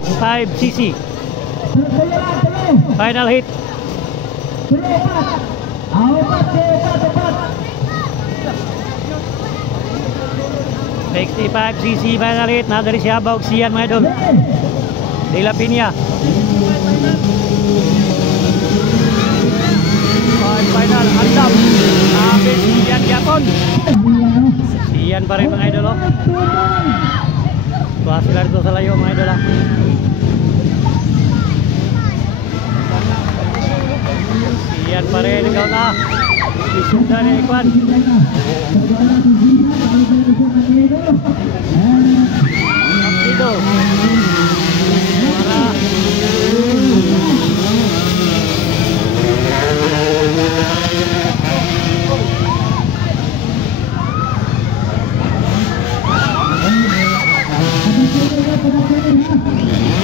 5cc. Final hit. 65cc final hit. Nadari si Habog Sian mga idol. De La Piña. Final Andam. Habis Sian Japon. Sian pa rin mga idol. Tuwa sila dito sa layo mga idol. Sian pa rin. Ikaw na. Isundan ni Ikwan. Dito. Para.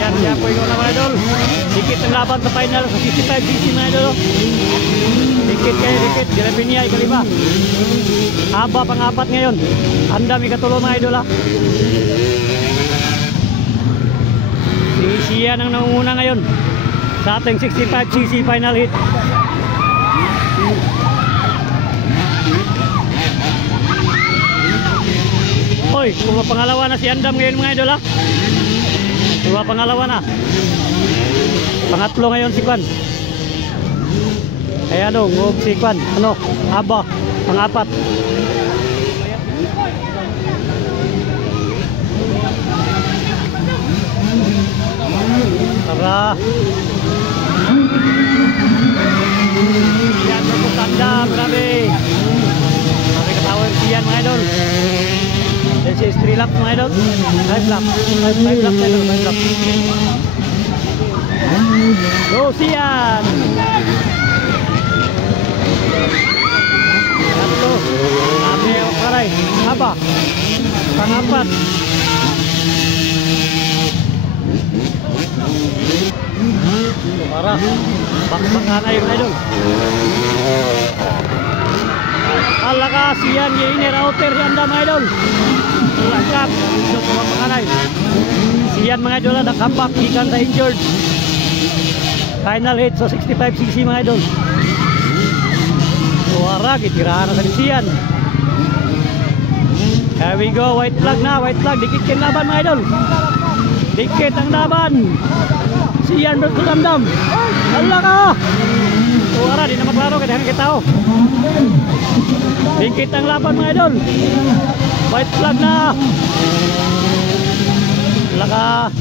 Yan, siya po ikaw na mga idol. Dikit ang laban sa final sa 65cc mga idol. Dikit kayo, dikit. De La Piña, ikalima. Haba pang-apat ngayon. Andam ikatulo mga idol ha. Si Sian ang nangunguna ngayon sa ating 65cc final hit. Hoy, kuma pangalawa na si Andam ngayon mga idol ha. Kuma pangalawa na. Pangatlo ngayon si Kwan. Kaya ano, ngog si Kwan. Ano, Aba, pang-apat. Tara. Yan, nagpunta Andam, grabe. Grabe katawan siyan mga idol. This is 3 laps mga idol. 5 laps. 5 laps mga idol, 5 laps. Go Sian. Satu. Kami okaray. Apa? Pang-apat. Parah. Bak-bakan na yung idol. Alaka Sian ini router si Andam mga idol. Lengkap. Bak-bakan. Sian mga idol ada kampak ikan sa injured. Final hit so 65cc mga idol. Suara gitirahan na sa Sian. Here we go, white flag na, white flag. Dikit kin laban mga idol. Dikit ang laban. Sian versus Andam. Hala ka. Suara di na maklaro kaya kita oh. Dikit ang laban mga idol. White flag na. Hala ka.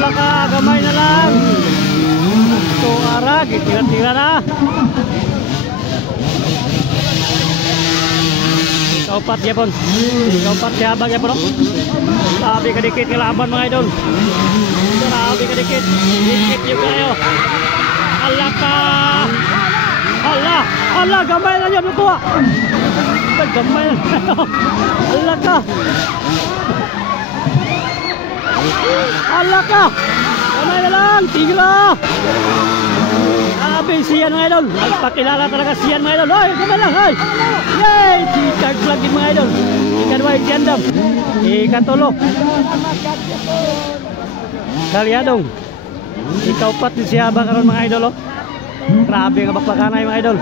Laka, gamay na lang. Suara, tira-tira na. Kaupat yapon. Kaupat si Habag yapon. Sabi ka dikit kalaban mga idol. Sabi ka dikit. Dikit yung kayo. Alaka. Allah, Allah, gamay na yan nakuha. Gamay na yan. Allah ka. Allah ka. Gamay na lang. Tigla. Sabi Sian mga idol. Nagpakilala talaga Sian mga idol. Hoy, gamay lang. Hoy. Yay. Chikag lagi mga idol. Ikadwa si Andam. Ikatulo. Kalyadong. Ikaupat si Habag karon mga idol. Oh. Grabe nga bakbakanay mga idol.